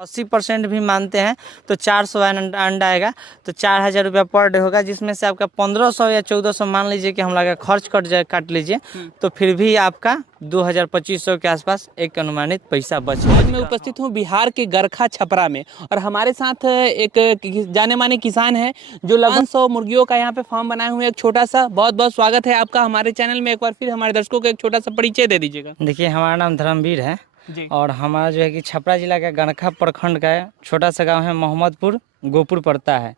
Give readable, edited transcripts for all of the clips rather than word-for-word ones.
80% भी मानते हैं तो 400 अंडा आएगा, तो 4000 रुपया पर डे होगा, जिसमें से आपका 1500 या 1400 मान लीजिए कि हम लगा खर्च काट लीजिए, तो फिर भी आपका 2000-2500 के आसपास एक अनुमानित पैसा बचेगा। आज मैं उपस्थित हूँ बिहार के गरखा छपरा में, और हमारे साथ एक जाने माने किसान है जो लगभग 100 मुर्गियों का यहाँ पे फार्म बनाए हुए हैं। एक छोटा सा बहुत बहुत स्वागत है आपका हमारे चैनल में। एक बार फिर हमारे दर्शकों को एक छोटा सा परिचय दे दीजिएगा। देखिए, हमारा नाम धर्मवीर है जी। और हमारा जो है कि छपरा जिला का गरखा प्रखंड का छोटा सा गांव है मोहम्मदपुर, गोपुर पड़ता है।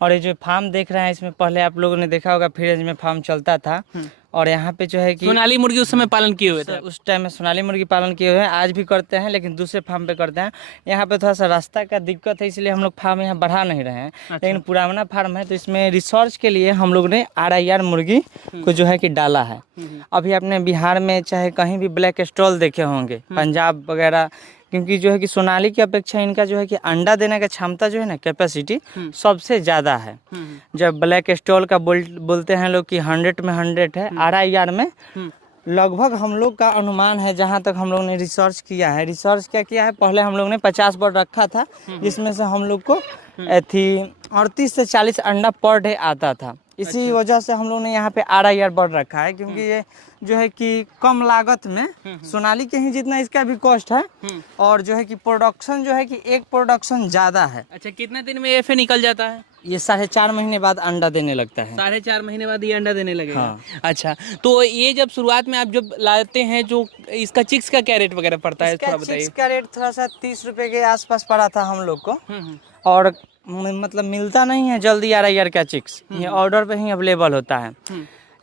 और ये जो फार्म देख रहे हैं, इसमें पहले आप लोगों ने देखा होगा फ्रीज में फार्म चलता था, और यहाँ पे जो है कि सोनाली मुर्गी उस समय पालन किए हुए थे। उस टाइम में सोनाली मुर्गी पालन किए हुए हैं, आज भी करते हैं लेकिन दूसरे फार्म पे करते हैं। यहाँ पे थोड़ा सा रास्ता का दिक्कत है, इसलिए हम लोग फार्म यहाँ बढ़ा नहीं रहे हैं। लेकिन पुराना फार्म है, तो इसमें रिसर्च के लिए हम लोग ने RIR मुर्गी को जो है कि डाला है। अभी आपने बिहार में चाहे कहीं भी ब्लैक स्टॉल देखे होंगे, पंजाब वगैरह, क्योंकि जो है कि सोनाली की अपेक्षा इनका जो है कि अंडा देने का क्षमता जो है ना, कैपेसिटी सबसे ज़्यादा है। जब ब्लैक स्टॉल का बोलते हैं लोग कि 100 में 100 है, RIR में लगभग हम लोग का अनुमान है, जहाँ तक हम लोग ने रिसर्च किया है। रिसर्च क्या किया है, पहले हम लोग ने 50 बर्ड रखा था, जिसमें से हम लोग को 38 से 40 अंडा पर डे आता था। इसी वजह से हम लोग ने यहाँ पे RIR बर्ड रखा है, क्योंकि ये जो है कि कम लागत में सोनाली के ही जितना इसका भी कॉस्ट है, और जो है कि प्रोडक्शन जो है कि एक प्रोडक्शन ज़्यादा है। अच्छा, कितने दिन में FA निकल जाता है? ये 4.5 महीने बाद अंडा देने लगता है। 4.5 महीने बाद ये अंडा देने लगेगा। हाँ। अच्छा, तो ये जब शुरुआत में आप जब लाते हैं, जो इसका चिक्स का क्या रेट वगैरह पड़ता है, थोड़ा बताइए। इसका रेट थोड़ा सा 30 रुपए के आसपास पड़ा था हम लोग को, और मतलब मिलता नहीं है जल्दी RIR का चिक्स, ये ऑर्डर पे ही अवेलेबल होता है।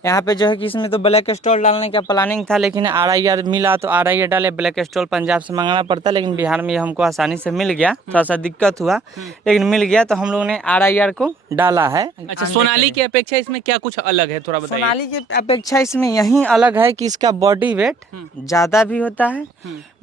यहाँ पे जो है कि इसमें तो ब्लैक स्टॉल डालने का प्लानिंग था, लेकिन RIR मिला तो RIR डाले। ब्लैक स्टॉल पंजाब से मंगाना पड़ता, लेकिन बिहार में हमको आसानी से मिल गया, थोड़ा सा दिक्कत हुआ लेकिन मिल गया, तो हम लोगों ने RIR को डाला है। अच्छा, सोनाली की अपेक्षा इसमें क्या कुछ अलग है, थोड़ा बताइए। सोनाली की अपेक्षा इसमें यही अलग है कि इसका बॉडी वेट ज़्यादा भी होता है।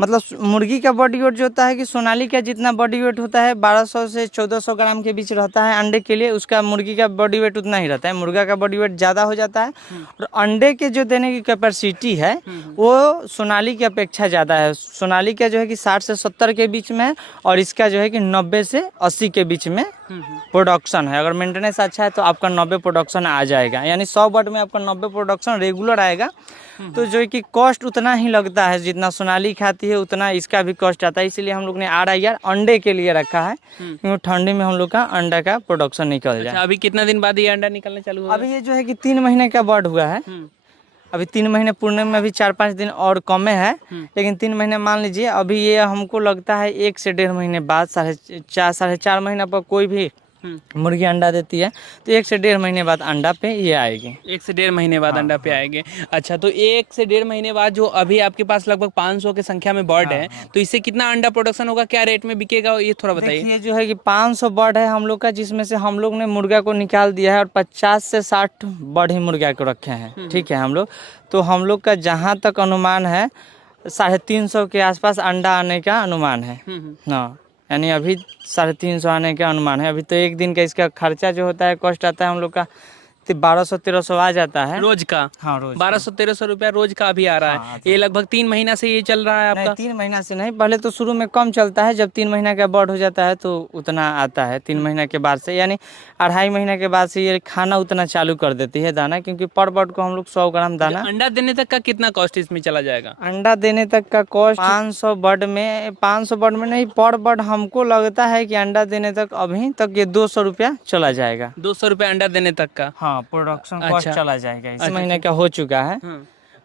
मतलब मुर्गी का बॉडी वेट जो होता है कि सोनाली का जितना बॉडी वेट होता है 1200 से 1400 ग्राम के बीच रहता है अंडे के लिए, उसका मुर्गी का बॉडी वेट उतना ही रहता है। मुर्गा का बॉडी वेट ज़्यादा हो जाता है, और अंडे के जो देने की कैपेसिटी है वो सोनाली की अपेक्षा ज़्यादा है। सोनाली का जो है कि 60 से 70 के बीच में है, और इसका जो है कि 90 से 80 के बीच में प्रोडक्शन है। अगर मेंटेनेंस अच्छा है तो आपका 90 प्रोडक्शन आ जाएगा, यानी 100 बर्ड में आपका 90 प्रोडक्शन रेगुलर आएगा। तो जो है कि कॉस्ट उतना ही लगता है, जितना सोनाली खाती है उतना इसका भी कॉस्ट आता है। इसलिए हम लोग ने RIR अंडे के लिए रखा है, क्योंकि ठंडी में हम लोग का अंडा का प्रोडक्शन निकल जाए। अच्छा, अभी कितना दिन बाद ये अंडा निकलना चालू होगा? अभी ये जो है कि 3 महीने का बर्ड हुआ है। अभी 3 महीने पूर्ण में भी 4-5 दिन और कम है, लेकिन 3 महीने मान लीजिए। अभी ये हमको लगता है 1 से 1.5 महीने बाद, 4.5 महीना पर कोई भी मुर्गी अंडा देती है, तो 1 से 1.5 महीने बाद अंडा पे ये आएगी। 1 से 1.5 महीने बाद अंडा पे आएंगे। अच्छा, तो 1 से 1.5 महीने बाद जो अभी आपके पास लगभग 500 की संख्या में बर्ड है, तो इससे कितना अंडा प्रोडक्शन होगा, क्या रेट में बिकेगा, ये थोड़ा बताइए। देखिए, जो है कि 500 बर्ड है हम लोग का, जिसमें से हम लोग ने मुर्गा को निकाल दिया है, और 50 से 60 बर्ड ही मुर्गा को रखे हैं। ठीक है, हम लोग तो हम लोग का जहाँ तक अनुमान है 350 के आसपास अंडा आने का अनुमान है। हाँ, यानी अभी 350 आने का अनुमान है। अभी तो एक दिन का इसका खर्चा जो होता है, कॉस्ट आता है हम लोग का 1200-1300 आ जाता है रोज का। हाँ, रोज 1200-1300 रुपया रोज का अभी आ रहा है। हाँ, ये लगभग 3 महीना से ये चल रहा है आपका? 3 महीना से नहीं, पहले तो शुरू में कम चलता है, जब 3 महीना का बर्ड हो जाता है तो उतना आता है। 3 महीना के बाद से, यानी 2.5 महीना के बाद से ये खाना उतना चालू कर देती है, दाना, क्योंकि पर बर्ड को हम लोग 100 ग्राम दाना। अंडा देने तक का कितना कॉस्ट इसमें चला जाएगा? अंडा देने तक का कॉस्ट 500 बर्ड में नहीं, पर बर्ड हमको लगता है कि अंडा देने तक अभी तक ये 200 रुपया चला जाएगा। 200 रुपया अंडा देने तक का? हाँ, प्रोडक्शन कॉस्ट अच्छा। चला जाएगा। इस महीने का हो चुका है।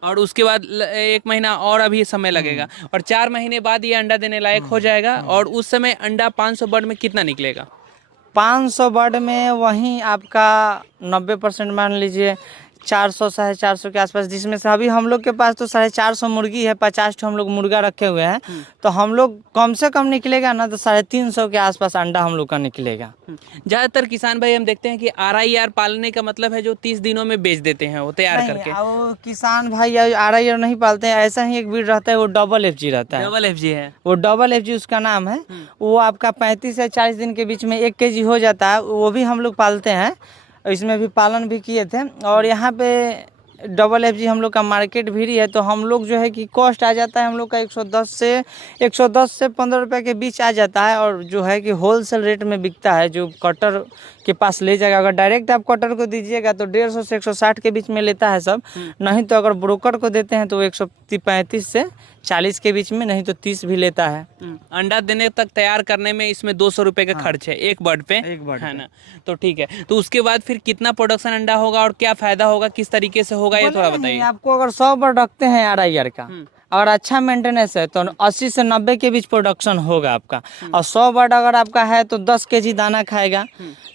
और उसके बाद 1 महीना और अभी समय लगेगा, और 4 महीने बाद ये अंडा देने लायक हो जाएगा। और उस समय अंडा 500 बर्ड में कितना निकलेगा? 500 बर्ड में वहीं आपका 90% मान लीजिए 400-450 के आसपास, जिसमें से अभी हम लोग के पास तो 450 मुर्गी है, 50 हम लोग मुर्गा रखे हुए हैं, तो हम लोग कम से कम निकलेगा ना तो 350 के आसपास अंडा हम लोग का निकलेगा। ज़्यादातर किसान भाई हम देखते हैं कि RIR पालने का मतलब है जो 30 दिनों में बेच देते हैं, वो तैयार करके। वो किसान भाई RIR नहीं पालते हैं, ऐसा ही एक ब्रीड रहता है, वो डबल FG रहता है। डबल FG है, वो डबल FG उसका नाम है। वो आपका 35 से 40 दिन के बीच में 1 kg हो जाता है, वो भी हम लोग पालते हैं, इसमें भी पालन भी किए थे। और यहाँ पे FG हम लोग का मार्केट भी है, तो हम लोग जो है कि कॉस्ट आ जाता है हम लोग का 110 से 15 रुपये के बीच आ जाता है। और जो है कि होलसेल रेट में बिकता है, जो कटर के पास ले जाएगा। अगर डायरेक्ट आप कटर को दीजिएगा तो 150 से 160 के बीच में लेता है सब, नहीं तो अगर ब्रोकर को देते हैं तो 135 से 40 के बीच में, नहीं तो 30 भी लेता है। अंडा देने तक तैयार करने में इसमें 200 रुपए का खर्च है एक बर्ड पे, एक बर्ड है ना। तो ठीक है, तो उसके बाद फिर कितना प्रोडक्शन अंडा होगा और क्या फायदा होगा, किस तरीके से होगा, ये थोड़ा बताइए। आपको अगर 100 बर्ड रखते हैं RIR का, अगर अच्छा मेंटेनेंस है तो 80 से 90 के बीच प्रोडक्शन होगा आपका। और 100 बर्ड अगर आपका है तो 10 kg दाना खाएगा,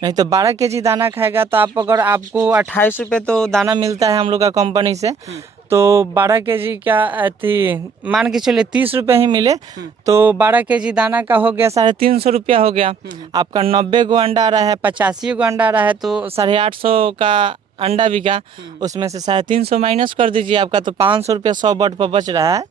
नहीं तो 12 kg दाना खाएगा। तो आप अगर आपको 28 रुपये तो दाना मिलता है हम लोग का कंपनी से, तो 12 kg का थी, मान के चलिए 30 रुपये ही मिले तो 12 kg दाना का हो गया 350 रुपया हो गया। आपका 90 गो अंडा आ रहा है, 85 गो अंडा आ रहा है, तो 850 का अंडा बिका, उसमें से 350 माइनस कर दीजिए आपका, तो 500 रुपया 100 बर्ड पर बच रहा है।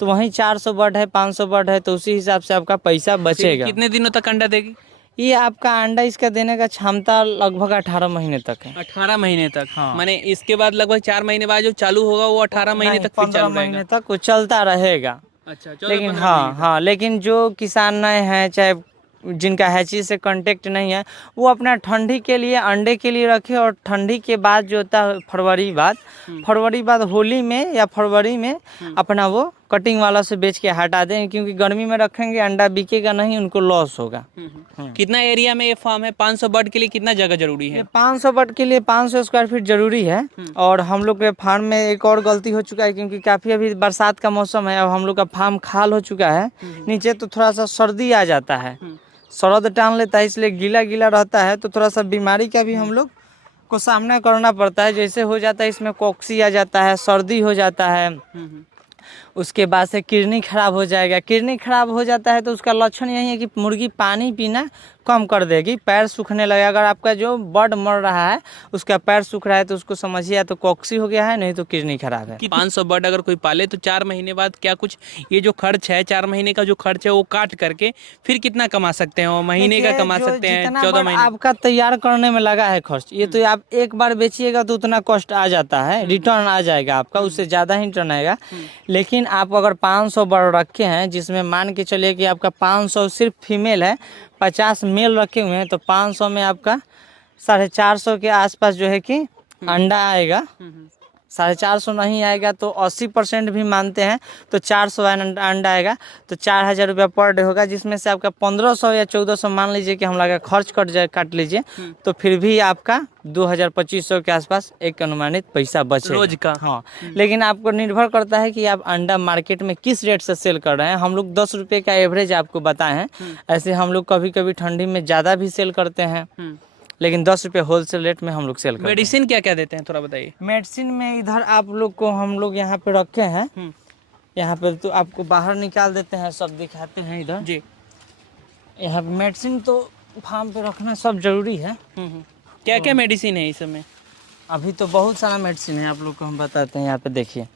तो वहीं 400 बर्ड है, 500 बर्ड है, तो उसी हिसाब से आपका पैसा बचेगा। कितने दिनों तक अंडा देगी ये आपका अंडा, इसका देने का क्षमता लगभग 18 महीने तक है। 18 महीने तक, हाँ। माने इसके बाद लगभग 4 महीने बाद जो चालू होगा वो 18 महीने तक फिर 15 चालू महीने रहेगा। तक वो चलता रहेगा। अच्छा, लेकिन हाँ, लेकिन जो किसान नए हैं, चाहे जिनका हैची से कांटेक्ट नहीं है, वो अपना ठंडी के लिए अंडे के लिए रखे। और ठंडी के बाद जो होता है फरवरी बाद होली में या फरवरी में अपना वो कटिंग वाला से बेच के हटा दें, क्योंकि गर्मी में रखेंगे अंडा बिकेगा नहीं, उनको लॉस होगा। कितना एरिया में ये फार्म है? 500 बर्ड के लिए कितना जगह जरूरी है? 500 बर्ड के लिए 500 स्क्वायर फीट जरूरी है। और हम लोग के फार्म में एक और गलती हो चुका है, क्योंकि काफ़ी अभी बरसात का मौसम है, अब हम लोग का फार्म खाल हो चुका है नीचे, तो थोड़ा सा सर्दी आ जाता है, सरद टान लेता है, इसलिए गीला गीला रहता है, तो थोड़ा सा बीमारी का भी हम लोग को सामना करना पड़ता है। जैसे हो जाता है इसमें कॉक्सी आ जाता है, सर्दी हो जाता है, उसके बाद से किडनी खराब हो जाएगा। किडनी खराब हो जाता है तो उसका लक्षण यही है कि मुर्गी पानी पीना कम कर देगी, पैर सूखने लगेगा। अगर आपका जो बर्ड मर रहा है उसका पैर सूख रहा है तो उसको समझिए या तो कॉक्सी हो गया है, नहीं तो किडनी खराब है। 500 बर्ड अगर कोई पाले तो 4 महीने बाद क्या कुछ ये जो खर्च है, 4 महीने का जो खर्च है वो काट करके फिर कितना कमा सकते हैं? महीने का कमा सकते हैं, 14 महीने आपका तैयार करने में लगा है खर्च, ये तो आप एक बार बेचिएगा तो उतना कॉस्ट आ जाता है, रिटर्न आ जाएगा आपका, उससे ज़्यादा ही रिटर्न आएगा। लेकिन आप अगर 500 बर्ड रखे हैं, जिसमें मान के चलिए कि आपका 500 सिर्फ फीमेल है, 50 मेल रखे हुए हैं, तो 500 में आपका 450 के आसपास जो है कि अंडा आएगा। 450 नहीं आएगा तो 80% भी मानते हैं तो 400 अंडा आएगा, तो 4000 रुपया पर डे होगा, जिसमें से आपका 1500 या 1400 मान लीजिए कि हम लगा खर्च काट लीजिए, तो फिर भी आपका 2000-2500 के आसपास एक अनुमानित पैसा बचेगा रोज का। हाँ, लेकिन आपको निर्भर करता है कि आप अंडा मार्केट में किस रेट से सेल कर रहे हैं। हम लोग 10 रुपये का एवरेज आपको बताए हैं, ऐसे हम लोग कभी कभी ठंडी में ज़्यादा भी सेल करते हैं, लेकिन 10 रुपये होलसेल रेट में हम लोग सेल करते हैं। मेडिसिन क्या क्या देते हैं थोड़ा बताइए। मेडिसिन में इधर आप लोग को हम लोग यहाँ पे रखे हैं, यहाँ पे तो आपको बाहर निकाल देते हैं, सब दिखाते हैं इधर जी। यहाँ पे मेडिसिन तो फार्म पे रखना सब जरूरी है। क्या क्या मेडिसिन है इस समय? अभी तो बहुत सारा मेडिसिन है, आप लोग को हम बताते हैं। यहाँ पे देखिए,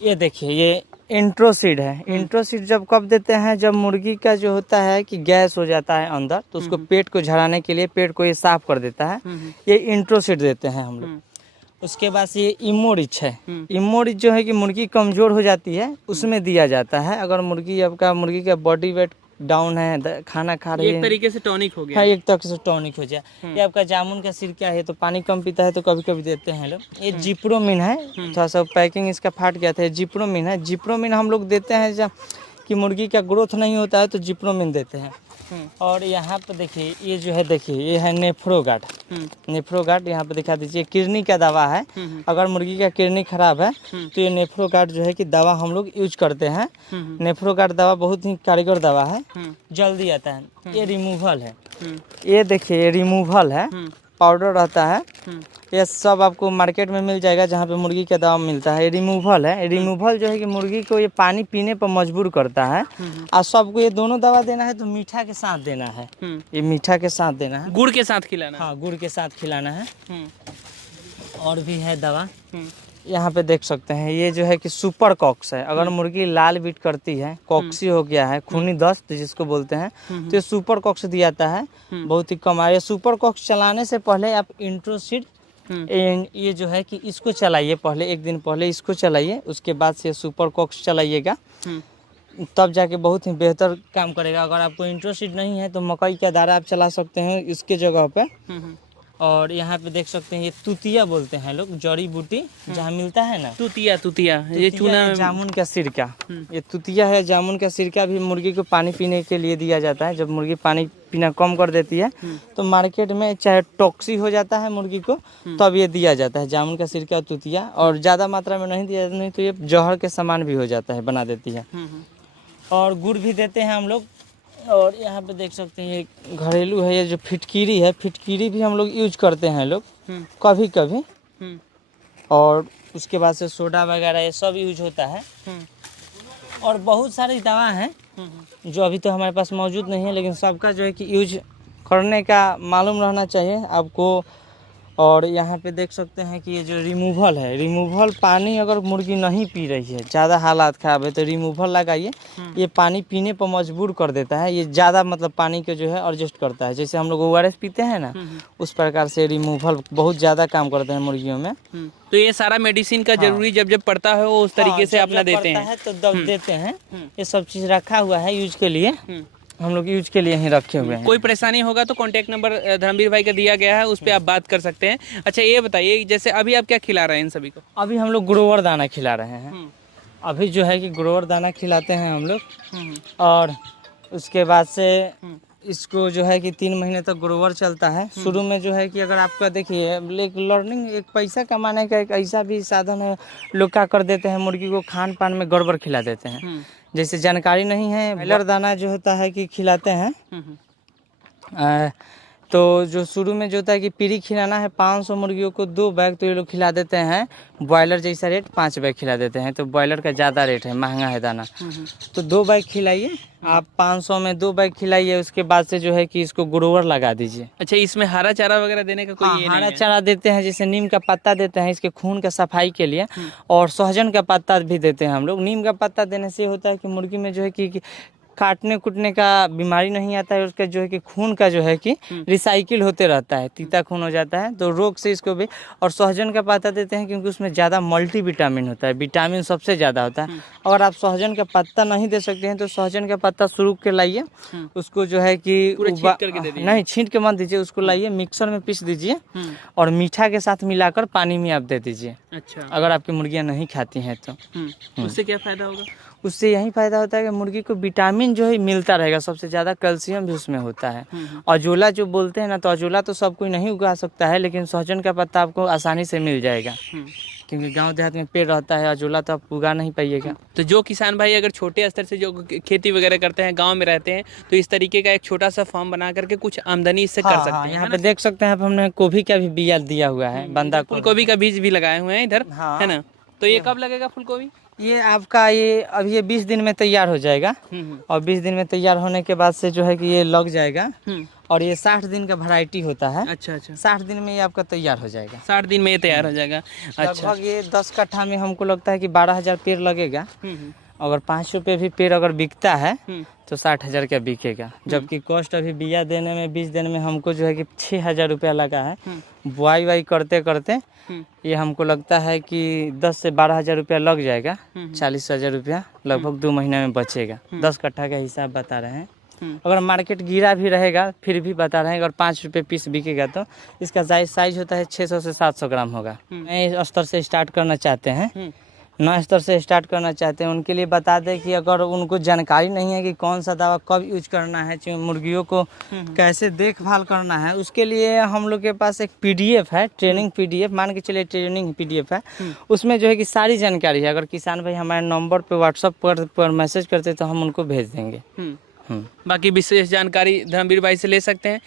ये देखिए, ये इंट्रोसीड है। इंट्रोसीड जब कब देते हैं, जब मुर्गी का जो होता है कि गैस हो जाता है अंदर, तो उसको पेट को झड़ाने के लिए, पेट को ये साफ कर देता है, ये इंट्रोसीड देते हैं हम लोग। उसके बाद ये इमोरिच है। इमोरिच जो है कि मुर्गी कमजोर हो जाती है, उसमें दिया जाता है। अगर मुर्गी का बॉडी वेट डाउन है, खाना खा रही है, एक तरीके से टॉनिक हो गया। हाँ, एक तरीके से टॉनिक हो जाए। ये आपका जामुन का सिरका है, तो पानी कम पीता है तो कभी कभी देते हैं लोग। ये जिप्रोमिन है, थोड़ा सा पैकिंग इसका फाट गया था, ये जिप्रोमिन है। जिप्रोमिन हम लोग देते हैं जब कि मुर्गी का ग्रोथ नहीं होता है तो जिप्रोमिन देते हैं। और यहाँ पे देखिए, ये जो है, देखिए ये है नेफ्रोगार्ड। नेफ्रोगार्ड यहाँ पे दिखा दीजिए, किडनी का दवा है। अगर मुर्गी का किडनी खराब है तो ये नेफ्रोगार्ड जो है कि दवा हम लोग यूज करते हैं। नेफ्रोगार्ड दवा बहुत ही कारगर दवा है, जल्दी आता है। ये रिमूवल है, ये देखिए, ये रिमूवल है, पाउडर रहता है। ये सब आपको मार्केट में मिल जाएगा जहाँ पे मुर्गी का दवा मिलता है। ये रिमूवल है। रिमूवल जो है कि मुर्गी को ये पानी पीने पर मजबूर करता है। और सबको ये दोनों दवा देना है तो मीठा के साथ देना है, ये मीठा के साथ देना है, गुड़ के साथ खिलाना। हाँ, गुड़ के साथ खिलाना है। और भी है दवा, यहाँ पे देख सकते हैं। ये जो है कि सुपर कॉक्स है। अगर मुर्गी लाल बीट करती है, कॉक्सी हो गया है, खूनी दस्त जिसको बोलते हैं, तो ये सुपर कॉक्स दिया जाता है, बहुत ही कम। ये सुपर कॉक्स चलाने से पहले आप इंट्रोसीड ये जो है कि इसको चलाइए, पहले एक दिन पहले इसको चलाइए, उसके बाद से सुपर कॉक्स चलाइएगा, तब जाके बहुत ही बेहतर काम करेगा। अगर आपको इंटरेस्टेड नहीं है तो मकई का दाना आप चला सकते हैं इसके जगह पे। और यहाँ पे देख सकते हैं ये तुतिया बोलते हैं लोग, जड़ी बूटी जहाँ मिलता है ना, तुतिया तुतिया ये चूना है जामुन का सिरका। ये तुतिया है, जामुन का सिरका भी मुर्गी को पानी पीने के लिए दिया जाता है। जब मुर्गी पानी पीना कम कर देती है तो मार्केट में चाहे टॉक्सी हो जाता है मुर्गी को, तब ये दिया जाता है जामुन का सिरका और तुतिया। और ज़्यादा मात्रा में नहीं दिया जाता, नहीं तो ये जहर के समान भी हो जाता है, बना देती है। और गुड़ भी देते हैं हम लोग। और यहाँ पे देख सकते हैं ये घरेलू है, ये जो फिटकीरी है, फिटकीरी भी हम लोग यूज करते हैं लोग कभी कभी। और उसके बाद से सोडा वगैरह ये सब यूज होता है। और बहुत सारी दवा हैं जो अभी तो हमारे पास मौजूद नहीं है, लेकिन सबका जो है कि यूज करने का मालूम रहना चाहिए आपको। और यहाँ पे देख सकते हैं कि ये जो रिमूवल है, रिमूवल पानी अगर मुर्गी नहीं पी रही है, ज़्यादा हालात ख़राब है, तो रिमूवल लगाइए। ये पानी पीने पर मजबूर कर देता है, ये ज़्यादा मतलब पानी को जो है एडजस्ट करता है। जैसे हम लोग ORS पीते हैं ना, उस प्रकार से रिमूवल बहुत ज़्यादा काम करते हैं मुर्गियों में। तो ये सारा मेडिसिन का जरूरी जब जब पड़ता है वो उस तरीके से अपना देते हैं, तो दब देते हैं। ये सब चीज़ रखा हुआ है यूज के लिए, हम लोग यूज के लिए ही रखे हुए हैं। कोई परेशानी होगा तो कांटेक्ट नंबर धर्मवीर भाई का दिया गया है, उस पर आप बात कर सकते हैं। अच्छा ये बताइए, जैसे अभी आप क्या खिला रहे हैं इन सभी को? अभी हम लोग ग्रोवर दाना खिला रहे हैं। अभी जो है कि ग्रोवर दाना खिलाते हैं हम लोग। और उसके बाद से इसको जो है कि 3 महीने तक ग्रोवर चलता है। शुरू में जो है कि अगर आपका देखिए लर्निंग, एक पैसा कमाने का एक ऐसा भी साधन है, लोग क्या कर देते हैं, मुर्गी को खान पान में गड़बड़ खिला देते हैं। जैसे जानकारी नहीं है, ब्रॉयलर दाना जो होता है कि खिलाते हैं। तो जो शुरू में जो होता है कि पीरी खिलाना है 500 मुर्गियों को 2 बैग, तो ये लोग खिला देते हैं बॉयलर जैसा रेट 5 बैग खिला देते हैं। तो बॉयलर का ज़्यादा रेट है, महंगा है दाना। तो 2 बैग खिलाइए आप, 500 में 2 बैग खिलाइए। उसके बाद से जो है कि इसको ग्रोवर लगा दीजिए। अच्छा, इसमें हरा चारा वगैरह देने का कोई ये हरा नहीं है? चारा देते हैं, जैसे नीम का पत्ता देते हैं इसके खून का सफाई के लिए। और सहजन का पत्ता भी देते हैं हम लोग। नीम का पत्ता देने से होता है कि मुर्गी में जो है कि काटने कुटने का बीमारी नहीं आता है, उसका जो है कि खून का जो है कि रिसाइकिल होते रहता है, तीता खून हो जाता है, तो रोग से इसको भी। और सहजन का पत्ता देते हैं क्योंकि उसमें ज़्यादा मल्टी विटामिन होता है, विटामिन सबसे ज़्यादा होता है। अगर आप सहजन का पत्ता नहीं दे सकते हैं तो सहजन का पत्ता शुरू के लाइए, उसको जो है कि नहीं छींट के मत दीजिए, उसको लाइए मिक्सर में पीस दीजिए और मीठा के साथ मिलाकर पानी में आप दे दीजिए। अच्छा, अगर आपकी मुर्गियाँ नहीं खाती हैं तो उससे क्या फायदा होगा? उससे यही फायदा होता है कि मुर्गी को विटामिन जो है मिलता रहेगा, सबसे ज़्यादा कैल्शियम भी उसमें होता है। अजोला जो बोलते हैं ना, तो अजोला तो सब कोई नहीं उगा सकता है, लेकिन सहजन का पत्ता आपको आसानी से मिल जाएगा क्योंकि गांव देहात में पेड़ रहता है। अजोला तो आप उगा नहीं पाइएगा। तो जो किसान भाई अगर छोटे स्तर से जो खेती वगैरह करते हैं, गांव में रहते हैं, तो इस तरीके का एक छोटा सा फार्म बना करके कुछ आमदनी इससे कर सकते हैं। यहाँ पे देख सकते हैं आप, हमने गोभी का भी बीज दिया हुआ है, बंदा फूलगोभी का बीज भी लगाए हुए हैं इधर, है ना? तो ये कब लगेगा फूलगोभी? ये आपका ये अभी ये 20 दिन में तैयार हो जाएगा। और 20 दिन में तैयार होने के बाद से जो है कि ये लग जाएगा। और ये 60 दिन का वैरायटी होता है। अच्छा अच्छा, 60 दिन में ये आपका तैयार हो जाएगा। 60 दिन में ये तैयार हो जाएगा। अच्छा, लगभग ये 10 कट्ठा में हमको लगता है कि 12,000 पेड़ लगेगा। अगर 5 रुपये भी पेड़ अगर बिकता है तो 60,000 का बिकेगा। जबकि कॉस्ट अभी बिया देने में 20 दिन में हमको जो है कि 6,000 रुपया लगा है। बुआई वाई करते करते ये हमको लगता है कि 10 से 12,000 रुपया लग जाएगा। 40,000 रुपया लगभग 2 महीने में बचेगा। 10 कट्ठा का हिसाब बता रहे हैं। अगर मार्केट गिरा भी रहेगा फिर भी बता रहे हैं, अगर 5 रुपये पीस बिकेगा तो इसका साइज होता है 600 से 700 ग्राम होगा। नए स्तर से स्टार्ट करना चाहते हैं, नए स्तर से स्टार्ट करना चाहते हैं, उनके लिए बता दें कि अगर उनको जानकारी नहीं है कि कौन सा दवा कब यूज करना है, मुर्गियों को कैसे देखभाल करना है, उसके लिए हम लोग के पास एक PDF है, ट्रेनिंग PDF, मान के चलिए ट्रेनिंग PDF है। उसमें जो है कि सारी जानकारी है। अगर किसान भाई हमारे नंबर पे व्हाट्सअप पर मैसेज करते तो हम उनको भेज देंगे। बाकी विशेष जानकारी धर्मवीर भाई से ले सकते हैं।